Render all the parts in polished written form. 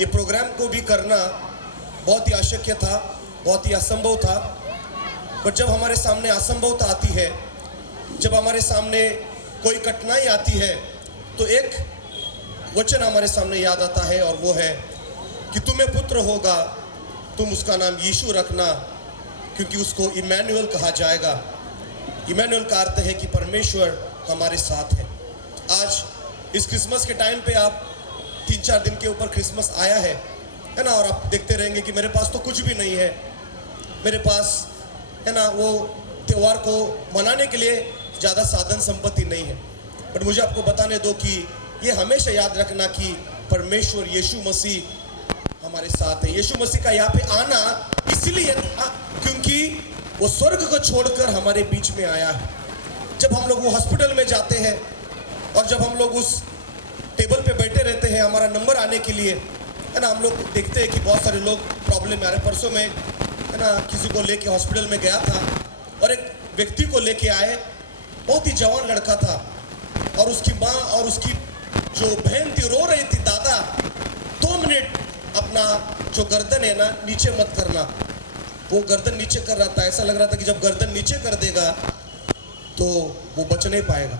ये प्रोग्राम को भी करना बहुत ही आवश्यक था, बहुत ही असंभव था। पर जब हमारे सामने असंभवता आती है, जब हमारे सामने कोई कठिनाई आती है, तो एक वचन हमारे सामने याद आता है और वो है कि तुम्हें पुत्र होगा, तुम उसका नाम यीशु रखना, क्योंकि उसको इमैनुअल कहा जाएगा। इमैनुअल का अर्थ है कि परमेश्वर हमारे साथ है। आज इस क्रिसमस के टाइम पे आप 3-4 दिन के ऊपर क्रिसमस आया है ना, और आप देखते रहेंगे कि मेरे पास तो कुछ भी नहीं है, मेरे पास है ना वो त्यौहार को मनाने के लिए ज़्यादा साधन संपत्ति नहीं है। बट मुझे आपको बताने दो कि ये हमेशा याद रखना कि परमेश्वर यीशु मसीह हमारे साथ है। यीशु मसीह का यहाँ पे आना इसलिए था क्योंकि वो स्वर्ग को छोड़कर हमारे बीच में आया है। जब हम लोग वो हॉस्पिटल में जाते हैं और जब हम लोग उस टेबल पे बैठे रहते हैं हमारा नंबर आने के लिए, है ना, हम लोग देखते हैं कि बहुत सारे लोग प्रॉब्लम में आ रहे। परसों में है ना किसी को लेके हॉस्पिटल में गया था और एक व्यक्ति को लेके आए, बहुत ही जवान लड़का था, और उसकी माँ और उसकी जो बहन थी रो रही थी, दादा 2 मिनट अपना जो गर्दन है ना नीचे मत करना। वो गर्दन नीचे कर रहा था, ऐसा लग रहा था कि जब गर्दन नीचे कर देगा तो वो बच नहीं पाएगा,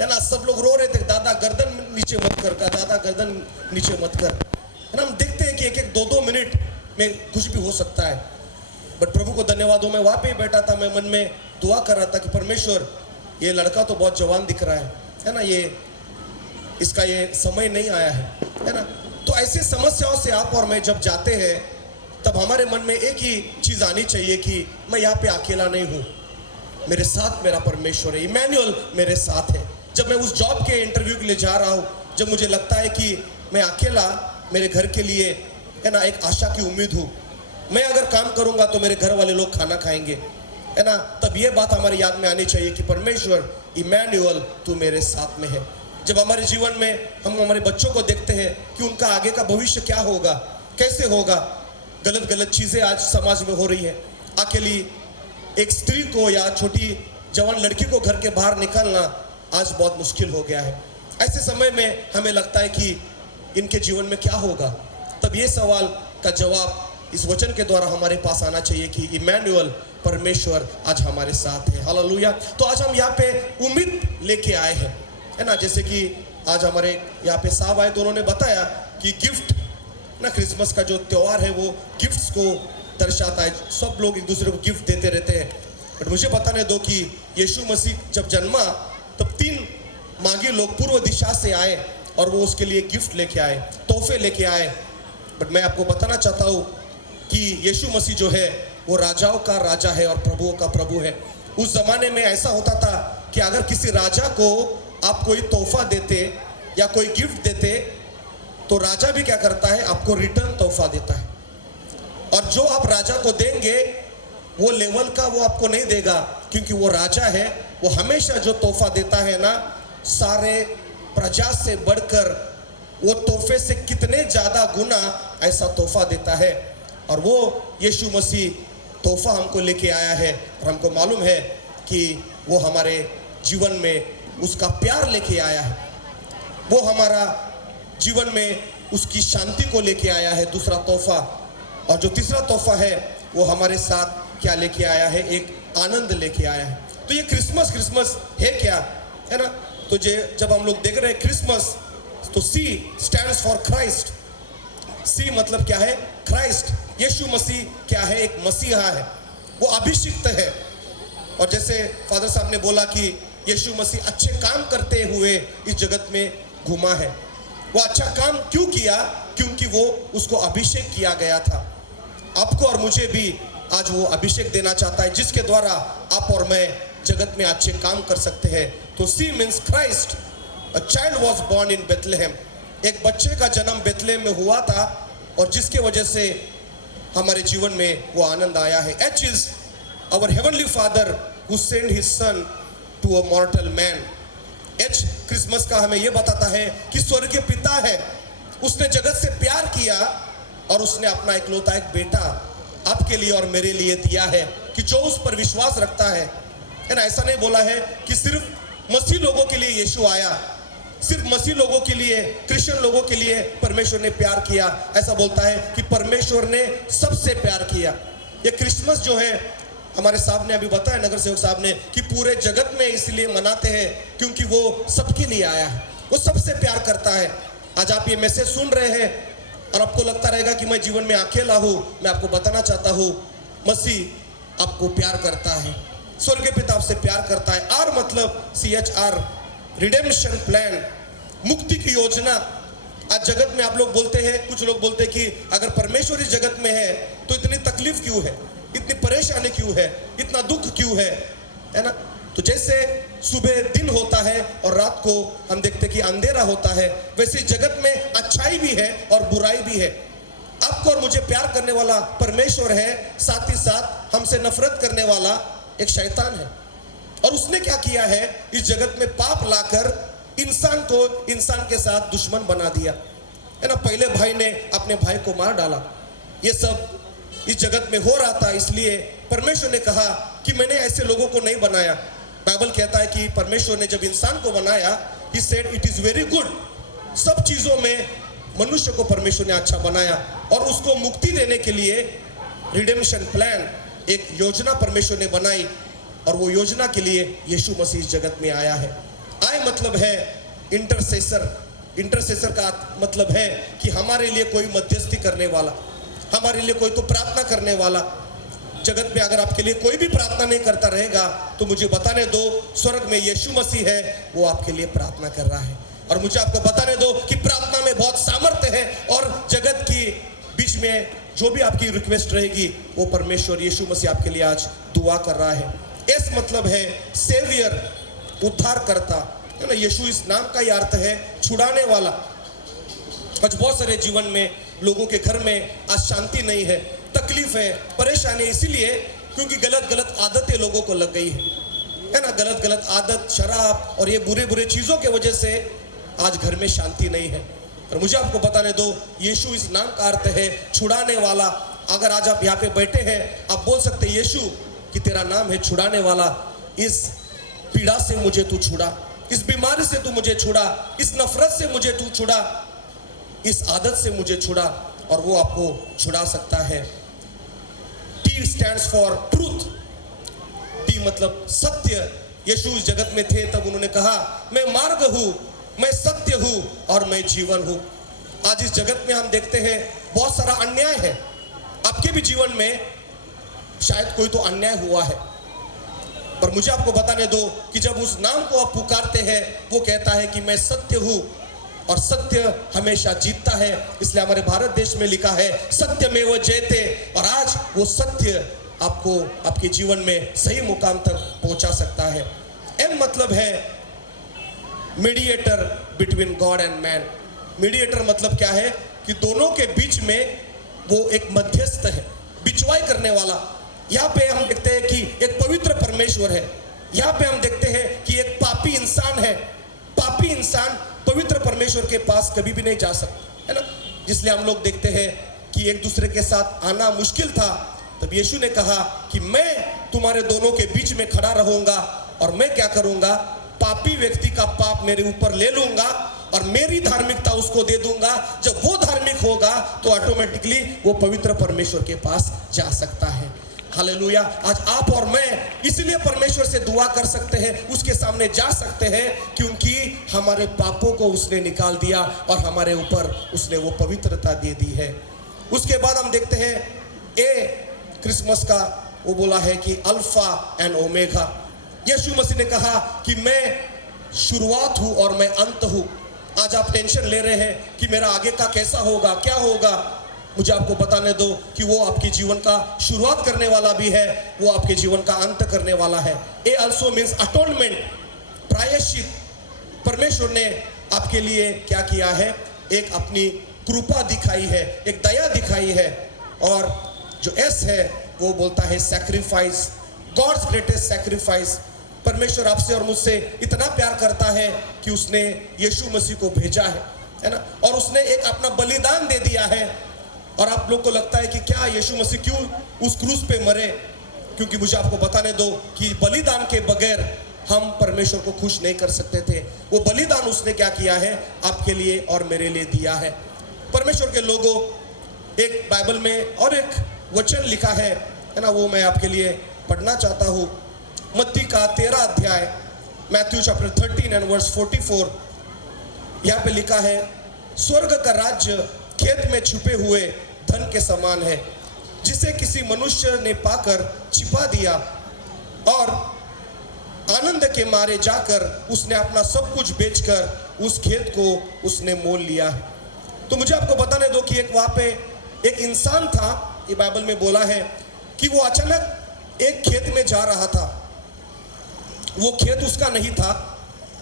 है ना। सब लोग रो रहे थे, दादा गर्दन नीचे मत कर, दादा गर्दन नीचे मत कर, है ना। हम देखते हैं कि 1-2 मिनट में कुछ भी हो सकता है। बट प्रभु को धन्यवाद हो, मैं वहाँ पे ही बैठा था, मैं मन में दुआ कर रहा था कि परमेश्वर ये लड़का तो बहुत जवान दिख रहा है ना, ये इसका ये समय नहीं आया है ना। तो ऐसे समस्याओं से आप और मैं जब जाते हैं तब हमारे मन में एक ही चीज़ आनी चाहिए कि मैं यहाँ पे अकेला नहीं हूँ, मेरे साथ मेरा परमेश्वर है, इमैनुअल मेरे साथ है। जब मैं उस जॉब के इंटरव्यू के लिए जा रहा हूँ, जब मुझे लगता है कि मैं अकेला मेरे घर के लिए है ना एक आशा की उम्मीद हूँ, मैं अगर काम करूँगा तो मेरे घर वाले लोग खाना खाएंगे, है ना, तब ये बात हमारी याद में आनी चाहिए कि परमेश्वर इमैनुअल तू मेरे साथ में है। जब हमारे जीवन में हम हमारे बच्चों को देखते हैं कि उनका आगे का भविष्य क्या होगा, कैसे होगा, गलत चीज़ें आज समाज में हो रही है, अकेली एक स्त्री को या छोटी जवान लड़की को घर के बाहर निकलना आज बहुत मुश्किल हो गया है। ऐसे समय में हमें लगता है कि इनके जीवन में क्या होगा, तब ये सवाल का जवाब इस वचन के द्वारा हमारे पास आना चाहिए कि इमैनुअल परमेश्वर आज हमारे साथ है। हालेलुया। तो आज हम यहाँ पे उम्मीद लेके आए हैं, है ना। जैसे कि आज हमारे यहाँ पे साहब आए तो उन्होंने बताया कि गिफ्ट ना, क्रिसमस का जो त्यौहार है वो गिफ्ट्स को दर्शाता है, सब लोग एक दूसरे को गिफ्ट देते रहते हैं। बट मुझे बताने दो कि यीशु मसीह जब जन्मा तब 3 मांगी लोग पूर्व दिशा से आए और वो उसके लिए गिफ्ट लेके आए, तोहफे लेके आए। बट मैं आपको बताना चाहता हूँ कि यीशु मसीह जो है वो राजाओं का राजा है और प्रभुओं का प्रभु है। उस जमाने में ऐसा होता था कि अगर किसी राजा को आप कोई तोहफा देते या कोई गिफ्ट देते तो राजा भी क्या करता है, आपको रिटर्न तोहफा देता है। और जो आप राजा को देंगे वो लेवल का वो आपको नहीं देगा, क्योंकि वो राजा है, वो हमेशा जो तोहफा देता है ना, सारे प्रजा से बढ़कर वो तोहफे से कितने ज़्यादा गुना ऐसा तोहफा देता है। और वो यीशु मसीह तोहफा हमको लेके आया है और हमको मालूम है कि वो हमारे जीवन में उसका प्यार लेके आया है, वो हमारा जीवन में उसकी शांति को लेके आया है, दूसरा तोहफा। और जो तीसरा तोहफा है वो हमारे साथ क्या लेके आया है, एक आनंद लेके आया है। तो ये क्रिसमस है क्या, है ना। तो जब हम लोग देख रहे हैं क्रिसमस, तो सी स्टैंड्स फॉर क्राइस्ट। सी मतलब क्या है, क्राइस्ट। यीशु मसीह क्या है, एक मसीहा है, वो अभिषिक्त है। और जैसे फादर साहब ने बोला कि यीशु मसीह अच्छे काम करते हुए इस जगत में घुमा है। वो अच्छा काम क्यों किया, क्योंकि वो उसको अभिषेक किया गया था। आपको और मुझे भी आज वो अभिषेक देना चाहता है, जिसके द्वारा आप और मैं जगत में अच्छे काम कर सकते हैं। तो C means Christ. A child was born in Bethlehem. एक बच्चे का जन्म बेथलेहेम में हुआ था और जिसके वजह से हमारे जीवन में वो आनंद आया है। H is our heavenly father who send his son to a mortal man. H Christmas का हमें ये बताता है कि स्वर्गीय पिता है, उसने जगत से प्यार किया और उसने अपना इकलौता एक बेटा आपके लिए और मेरे लिए दिया है कि जो उस पर विश्वास रखता है ना। ऐसा नहीं बोला है कि सिर्फ मसीह लोगों के लिए यीशु आया, सिर्फ मसीह लोगों के लिए, क्रिश्चियन लोगों के लिए परमेश्वर ने प्यार किया। ऐसा बोलता है कि परमेश्वर ने सबसे प्यार किया। ये क्रिसमस जो है, हमारे साहब ने अभी बताया, नगर सेवक साहब ने, कि पूरे जगत में इसलिए मनाते हैं क्योंकि वो सबके लिए आया है, वो सबसे प्यार करता है। आज आप ये मैसेज सुन रहे हैं और आपको लगता रहेगा कि मैं जीवन में अकेला हूँ। मैं आपको बताना चाहता हूँ, मसीह आपको प्यार करता है, स्वर्गीय पिता आपसे प्यार करता है। आर मतलब CHR, रिडेम्पशन प्लान, मुक्ति की योजना। आज जगत में आप लोग बोलते हैं, कुछ लोग बोलते हैं कि अगर परमेश्वर इस जगत में है तो इतनी तकलीफ क्यों है, इतनी परेशानी क्यों है, इतना दुख क्यों है ना। तो जैसे सुबह दिन होता है और रात को हम देखते कि अंधेरा होता है, वैसे जगत में अच्छाई भी है और बुराई भी है। आपको और मुझे प्यार करने वाला परमेश्वर है, साथ ही साथ हमसे नफरत करने वाला एक शैतान है। और उसने क्या किया है, इस जगत में पाप लाकर इंसान को इंसान के साथ दुश्मन बना दिया है ना। पहले भाई ने अपने भाई को मार डाला। ये सब इस जगत में हो रहा था, इसलिए परमेश्वर ने कहा कि मैंने ऐसे लोगों को नहीं बनाया। बाइबल कहता है कि परमेश्वर ने जब इंसान को बनाया, he said it is very good। सब चीजों में मनुष्य को परमेश्वर ने अच्छा बनाया और उसको मुक्ति देने के लिए रिडेम्पशन प्लान, एक योजना परमेश्वर ने बनाई। और वो योजना के लिए यीशु मसीह इस जगत में आया है। आय मतलब है इंटरसेसर। इंटरसेसर का मतलब है कि हमारे लिए कोई मध्यस्थी करने वाला, हमारे लिए कोई तो प्रार्थना करने वाला। जगत में अगर आपके लिए कोई भी प्रार्थना नहीं करता रहेगा तो मुझे बताने दो, स्वर्ग में यीशु मसीह है, वो आपके लिए प्रार्थना कर रहा है। और मुझे आपको बताने दो कि प्रार्थना में बहुत सामर्थ्य है और जगत की बीच में जो भी आपकी रिक्वेस्ट रहेगी वो परमेश्वर यीशु मसीह आपके लिए आज दुआ कर रहा है। एस मतलब है सेवियर, उद्धार करता है ना। यीशु इस नाम का ही अर्थ है छुड़ाने वाला। आज बहुत सारे जीवन में लोगों के घर में आज शांति नहीं है, तकलीफ है, परेशानी, इसीलिए क्योंकि गलत गलत आदतें लोगों को लग गई है ना। गलत गलत आदत, शराब और ये बुरे बुरे चीजों के वजह से आज घर में शांति नहीं है। और मुझे आपको बताने दो, यीशु इस नाम का अर्थ है छुड़ाने वाला। अगर आज आप यहाँ पे बैठे हैं, आप बोल सकते हैं यीशु कि तेरा नाम है छुड़ाने वाला। इस पीड़ा से मुझे तू छुड़ा, इस बीमारी से तू मुझे छुड़ा, इस नफरत से मुझे तू छुड़ा, इस आदत से मुझे छुड़ा, और वो आपको छुड़ा सकता है। T stands for truth। T मतलब सत्य। यीशु इस जगत में थे तब उन्होंने कहा, मैं मार्ग हूँ, मैं सत्य हूँ और मैं जीवन हूँ। आज इस जगत में हम देखते हैं बहुत सारा अन्याय है। आपके भी जीवन में शायद कोई तो अन्याय हुआ है, पर मुझे आपको बताने दो कि जब उस नाम को आप पुकारते हैं, वो कहता है कि मैं सत्य हूँ और सत्य हमेशा जीतता है। इसलिए हमारे भारत देश में लिखा है सत्यमेव जयते। और आज वो सत्य आपको आपके जीवन में सही मुकाम तक पहुंचा सकता है। एम मतलब है mediator between God and man. Mediator मतलब क्या है कि दोनों के बीच में वो एक मध्यस्थ है, बिचवाई करने वाला। यहाँ पे हम देखते हैं कि एक पवित्र परमेश्वर है, यहाँ पे हम देखते हैं कि एक पापी इंसान है। पापी इंसान पवित्र परमेश्वर के पास कभी भी नहीं जा सकता, है ना। इसलिए हम लोग देखते हैं कि एक दूसरे के साथ आना मुश्किल था, तब यीशु ने कहा कि मैं तुम्हारे दोनों के बीच में खड़ा रहूंगा और मैं क्या करूंगा, पापी व्यक्ति का पाप मेरे ऊपर ले लूंगा और मेरी धार्मिकता उसको दे दूंगा। जब वो धार्मिक होगा तो ऑटोमेटिकली वो पवित्र परमेश्वर के पास जा सकता है। हालेलुया। आज आप और मैं इसलिए परमेश्वर से दुआ कर सकते हैं, उसके सामने जा सकते हैं, क्योंकि हमारे पापों को उसने निकाल दिया और हमारे ऊपर उसने वो पवित्रता दे दी है। उसके बाद हम देखते हैं ए क्रिसमस का वो बोला है कि अल्फा एंड ओमेगा। यीशु मसीह ने कहा कि मैं शुरुआत हूँ और मैं अंत हूँ। आज आप टेंशन ले रहे हैं कि मेरा आगे का कैसा होगा, क्या होगा, मुझे आपको बताने दो कि वो आपके जीवन का शुरुआत करने वाला भी है, वो आपके जीवन का अंत करने वाला है। ए ऑल्सो मीन्स अटोनमेंट, प्रायश्चित। परमेश्वर ने आपके लिए क्या किया है, एक अपनी कृपा दिखाई है, एक दया दिखाई है। और जो एस है वो बोलता है सैक्रिफाइस, गॉड्स ग्रेटेस्ट सैक्रिफाइस। परमेश्वर आपसे और मुझसे इतना प्यार करता है कि उसने यीशु मसीह को भेजा है ना, और उसने एक अपना बलिदान दे दिया है। और आप लोग को लगता है कि क्या यीशु मसीह क्यों उस क्रूस पे मरे, क्योंकि मुझे आपको बताने दो कि बलिदान के बगैर हम परमेश्वर को खुश नहीं कर सकते थे। वो बलिदान उसने क्या किया है, आपके लिए और मेरे लिए दिया है। परमेश्वर के लोगों, एक बाइबल में और एक वचन लिखा है ना, वो मैं आपके लिए पढ़ना चाहता हूँ। मत्ती का 13 अध्याय, मैथ्यू चैप्टर 13 एंड वर्स 44। यहाँ पे लिखा है, स्वर्ग का राज्य खेत में छुपे हुए धन के समान है, जिसे किसी मनुष्य ने पाकर छिपा दिया और आनंद के मारे जाकर उसने अपना सब कुछ बेचकर उस खेत को उसने मोल लिया है। तो मुझे आपको बताने दो कि एक वहां पे एक इंसान था, ये बाइबल में बोला है कि वो अचानक एक खेत में जा रहा था। वो खेत उसका नहीं था,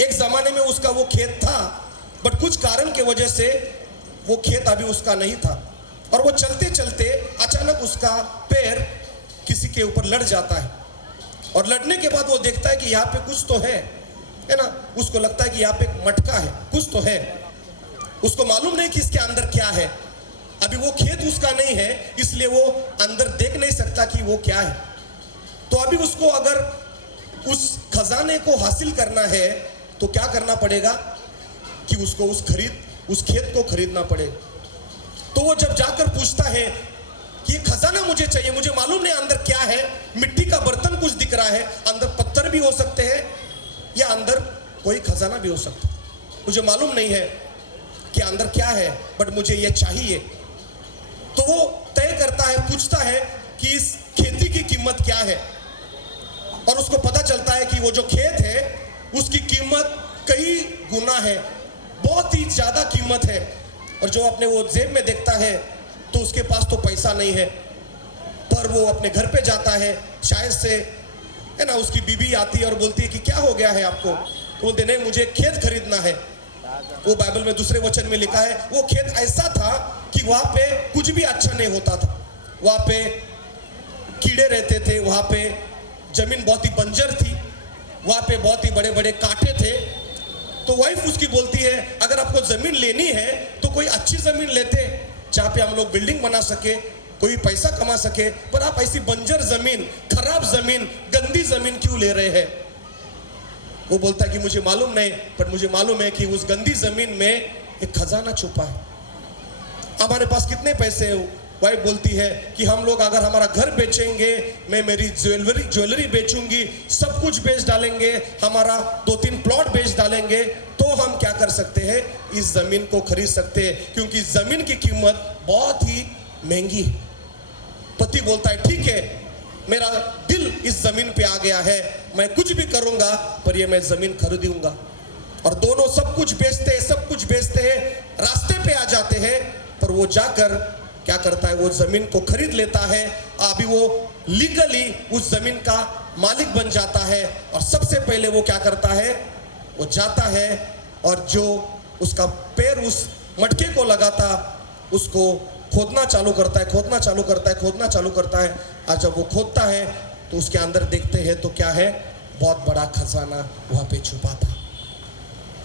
एक जमाने में उसका वो खेत था, बट कुछ कारण के वजह से वो खेत अभी उसका नहीं था। और वो चलते चलते अचानक उसका पैर किसी के ऊपर लड़ जाता है, और लड़ने के बाद वो देखता है कि यहाँ पे कुछ तो है ना। उसको लगता है कि यहाँ पे एक मटका है, कुछ तो है। उसको मालूम नहीं कि इसके अंदर क्या है। अभी वो खेत उसका नहीं है, इसलिए वो अंदर देख नहीं सकता कि वो क्या है। तो अभी उसको अगर उस खजाने को हासिल करना है तो क्या करना पड़ेगा कि उसको उस खेत को खरीदना पड़ेगा। तो वो जब जाकर पूछता है कि ये खजाना मुझे चाहिए, मुझे मालूम नहीं अंदर क्या है। मिट्टी का बर्तन कुछ दिख रहा है, अंदर पत्थर भी हो सकते हैं या अंदर कोई खजाना भी हो सकता है, मुझे मालूम नहीं है कि अंदर क्या है, बट मुझे ये चाहिए। तो वो तय करता है, पूछता है कि इस खेती की कीमत क्या है, और उसको पता चलता है कि वो जो खेत है उसकी कीमत कई गुना है, बहुत ही ज्यादा कीमत है। और जो अपने वो जेब में देखता है तो उसके पास तो पैसा नहीं है, पर वो अपने घर पे जाता है, शायद से है ना, उसकी बीबी आती है और बोलती है कि क्या हो गया है आपको। तो बोलते नहीं, मुझे खेत खरीदना है। वो बाइबल में दूसरे वचन में लिखा है, वो खेत ऐसा था कि वहां पे कुछ भी अच्छा नहीं होता था, वहां पे कीड़े रहते थे, वहां पे जमीन बहुत ही बंजर थी, वहां पे बहुत ही बड़े बड़े कांटे थे। तो वाइफ उसकी बोलती है, अगर आपको जमीन लेनी है तो कोई अच्छी जमीन लेते जहां पे हम लोग बिल्डिंग बना सके, कोई पैसा कमा सके, पर आप ऐसी बंजर जमीन, खराब जमीन, गंदी जमीन क्यों ले रहे हैं। वो बोलता है कि मुझे मालूम नहीं, पर मुझे मालूम है कि उस गंदी जमीन में एक खजाना छुपा है। हमारे पास कितने पैसे हैं? वाइफ बोलती है कि हम लोग अगर हमारा घर बेचेंगे, मैं मेरी ज्वेलरी बेचूंगी, सब कुछ बेच डालेंगे, हमारा 2-3 प्लॉट बेच डालेंगे, तो हम क्या कर सकते हैं, इस जमीन को खरीद सकते हैं, क्योंकि जमीन की कीमत बहुत ही महंगी है। पति बोलता है ठीक है, मेरा दिल इस जमीन पे आ गया है, मैं कुछ भी करूंगा पर ये मैं जमीन खरीदूंगा। और दोनों सब कुछ बेचते हैं, रास्ते पे आ जाते हैं, पर वो जाकर क्या करता है, वो जमीन को खरीद लेता है। अभी वो लीगली उस जमीन का मालिक बन जाता है। और सबसे पहले वो क्या करता है, वो जाता है और जो उसका पैर उस मटके को लगा था उसको खोदना चालू करता है। और जब वो खोदता है तो उसके अंदर देखते हैं तो क्या है, बहुत बड़ा खजाना वहां पे छुपा था।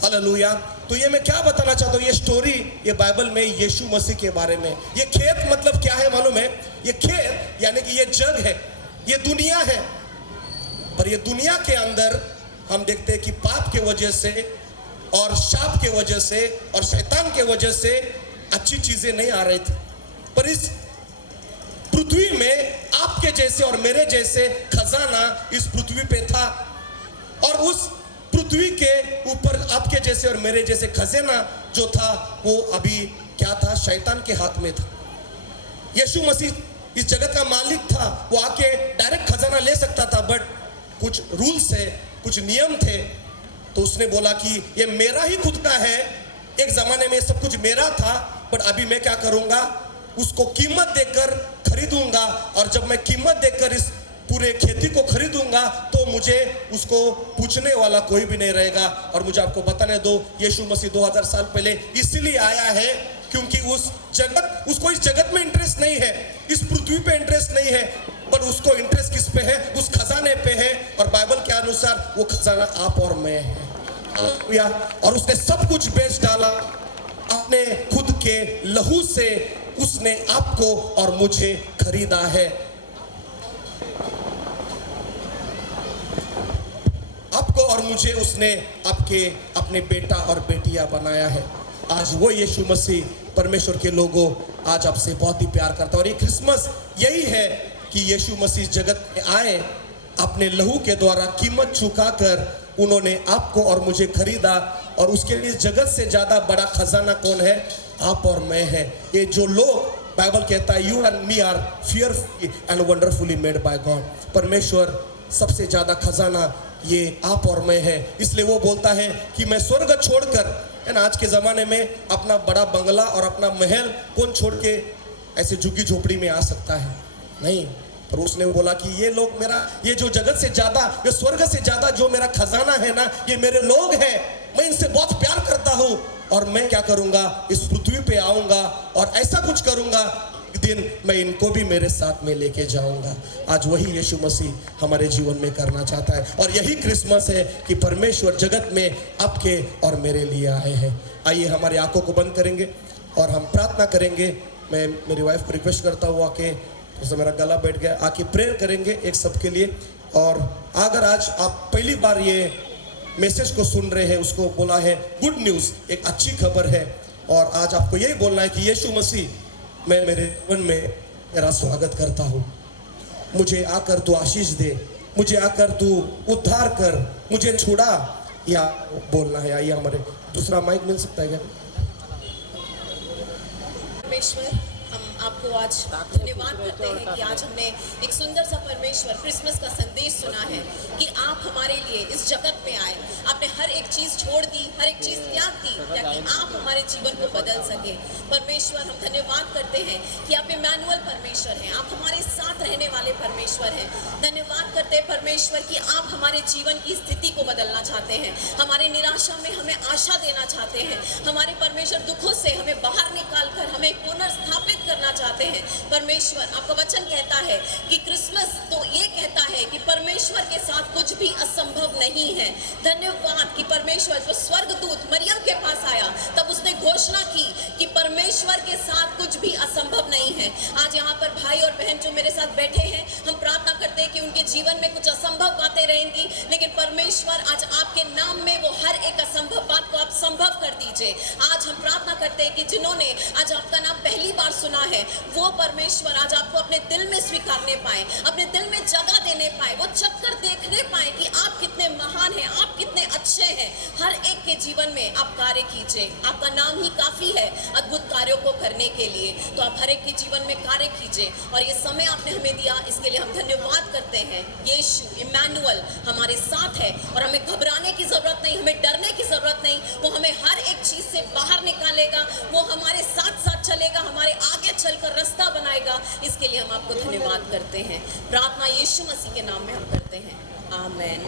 हालेलुया। तो ये मैं क्या बताना चाहता हूँ, ये स्टोरी, ये बाइबल में यीशु मसीह के बारे में। ये खेत मतलब क्या है मालूम है? ये खेत यानी कि ये जग है, ये दुनिया है। पर ये दुनिया के अंदर हम देखते हैं कि पाप के वजह से और शाप के वजह से और शैतान के वजह से अच्छी चीजें नहीं आ रही थी। पर इस पृथ्वी में आपके जैसे और मेरे जैसे खजाना इस पृथ्वी पे था, और उस पृथ्वी के ऊपर आपके जैसे और मेरे जैसे खजाना जो था वो अभी क्या था, शैतान के हाथ में था। यीशु मसीह इस जगत का मालिक था, वो आके डायरेक्ट खजाना ले सकता था, बट कुछ रूल्स है, कुछ नियम थे। तो उसने बोला कि ये मेरा ही खुद का है, एक जमाने में सब कुछ मेरा था, बट अभी मैं क्या करूंगा, उसको कीमत देकर खरीदूंगा। और जब मैं कीमत देकर इस पूरे खेती को खरीदूंगा तो मुझे उसको पूछने वाला कोई भी नहीं रहेगा। और मुझे आपको बताने दो, यीशु मसीह 2000 साल पहले इसलिए आया है क्योंकि उसको इस जगत में इंटरेस्ट नहीं है, इस पृथ्वी पे इंटरेस्ट नहीं है, पर उसको इंटरेस्ट किस पे है, उस खजाने पे है। और बाइबल के अनुसार वो खजाना आप और मैं है। और उसने सब कुछ बेच डाला, अपने खुद के लहू से उसने आपको और मुझे खरीदा है। आपको और मुझे उसने आपके अपने बेटा और बेटियां बनाया है। आज वो यीशु मसीह परमेश्वर के लोगों आज आपसे बहुत ही प्यार करता है। और ये क्रिसमस यही है कि यीशु मसीह जगत में आए, अपने लहू के द्वारा कीमत चुकाकर उन्होंने आपको और मुझे खरीदा। और उसके लिए जगत से ज़्यादा बड़ा खजाना कौन है? आप और मैं है। ये जो लोग, बाइबल कहता है you and me are fearfully and wonderfully made by God. परमेश्वर सबसे ज़्यादा खजाना ये आप और मैं है। इसलिए वो बोलता है कि मैं स्वर्ग छोड़कर, है ना, आज के ज़माने में अपना बड़ा बंगला और अपना महल कौन छोड़ के ऐसे झुग्गी झोपड़ी में आ सकता है? नहीं। पर उसने बोला कि ये लोग मेरा, ये जो जगत से ज़्यादा, ये स्वर्ग से ज़्यादा जो मेरा खजाना है ना, ये मेरे लोग हैं। मैं इनसे बहुत प्यार करता हूँ और मैं क्या करूँगा, इस पृथ्वी पे आऊँगा और ऐसा कुछ करूँगा, एक दिन मैं इनको भी मेरे साथ में लेके जाऊँगा। आज वही यीशु मसीह हमारे जीवन में करना चाहता है। और यही क्रिसमस है कि परमेश्वर जगत में आपके और मेरे लिए आए हैं। आइए हमारी आंखों को बंद करेंगे और हम प्रार्थना करेंगे। मैं मेरी वाइफ को रिक्वेस्ट करता हूँ आके, उससे मेरा गला बैठ गया, आके प्रेयर करेंगे एक सबके लिए। और अगर आज आप पहली बार ये मैसेज को सुन रहे हैं, उसको बोला है गुड न्यूज़, एक अच्छी खबर है। और आज आपको यही बोलना है कि यीशु मसीह, मैं मेरे जीवन में तेरा स्वागत करता हूँ। मुझे आकर तू आशीष दे, मुझे आकर तू उद्धार कर, मुझे छुड़ा, या बोलना है। आइए हमारे दूसरा माइक मिल सकता है क्या? परमेश्वर, हम आपको आज धन्यवाद करते हैं कि आज हमने एक सुंदर सा परमेश्वर क्रिसमस का संदेश सुना है कि आप हमारे लिए इस जगत में आए। आपने हर एक चीज़ छोड़ दी, हर एक चीज़ त्याग दी ताकि आप हमारे जीवन को बदल सके। परमेश्वर, हम धन्यवाद करते हैं कि आप इमैनुअल परमेश्वर हैं, आप हमारे साथ रहने वाले परमेश्वर हैं। धन्यवाद करते हैं परमेश्वर कि आप हमारे जीवन की स्थिति को बदलना चाहते हैं, हमारे निराशा में हमें आशा देना चाहते हैं, हमारे परमेश्वर दुखों से हमें बाहर निकाल कर हमें पुनर्स्थापित करना चाहते हैं। परमेश्वर, आपका वचन कहता है कि क्रिसमस तो ये कहता है कि परमेश्वर के साथ कुछ भी असंभव नहीं है। धन्यवाद कि परमेश्वर, जो स्वर्गदूत मरियम के पास आया तब उसने घोषणा की कि परमेश्वर के साथ कुछ भी असंभव नहीं है। आज यहाँ पर भाई और बहन जो मेरे साथ बैठे हैं, हम प्रार्थना करते हैं कि उनके जीवन में कुछ असंभव बातें रहेंगी, लेकिन परमेश्वर आज आपके नाम में वो हर एक असंभव बात को आप संभव कर दीजिए। आज हम प्रार्थना करते हैं कि जिन्होंने आज आपका नाम पहली बार सुना है, वो परमेश्वर आज आपको अपने दिल में स्वीकारने पाए, अपने दिल में जगह देने पाए, वो चक्कर देखने पाए कि आप कितने महान हैं, आप कितने अच्छे हैं। हर एक के जीवन में आप कार्य कीजिए, आपका नाम ही काफी है अद्भुत कार्यों को करने के लिए। तो आप हर एक के जीवन में कार्य कीजिए और ये समय आपने हमें दिया, इसके लिए हम धन्यवाद करते हैं। यीशु इमैनुअल हमारे साथ है और हमें घबराने की जरूरत नहीं, हमें डरने की जरूरत नहीं। वो हमें हर एक चीज से बाहर निकालेगा, वो हमारे साथ साथ चलेगा, हमारे आगे चलकर रास्ता बनाएगा। इसके लिए हम आपको धन्यवाद करते हैं। प्रार्थना यीशु मसीह के नाम में हम करते हैं, आमीन।